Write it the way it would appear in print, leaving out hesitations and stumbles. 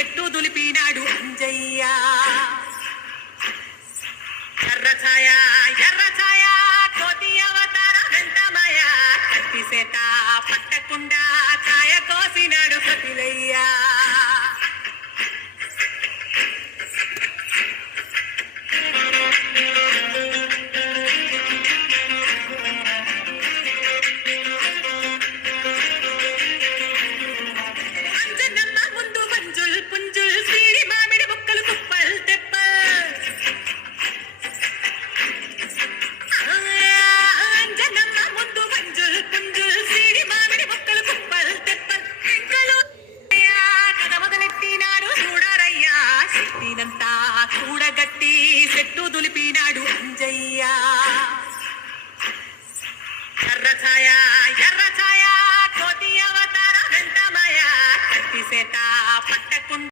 చెట్టు దులిపినాడు అంజయ్య. ఎర్రఛాయ ఎర్రఛాయ కోతి అవతార వెంటమయ కత్తిసేట పట్టకుండా కాయ కోసినాడు కపిలయ్య. కూడగట్టి చెట్టు దులిపినాడు అంజయ్య. ఎర్రఛాయ ఎర్రఛాయ కోతి అవతార వెంటమయ కత్తిసేట పట్టకుండా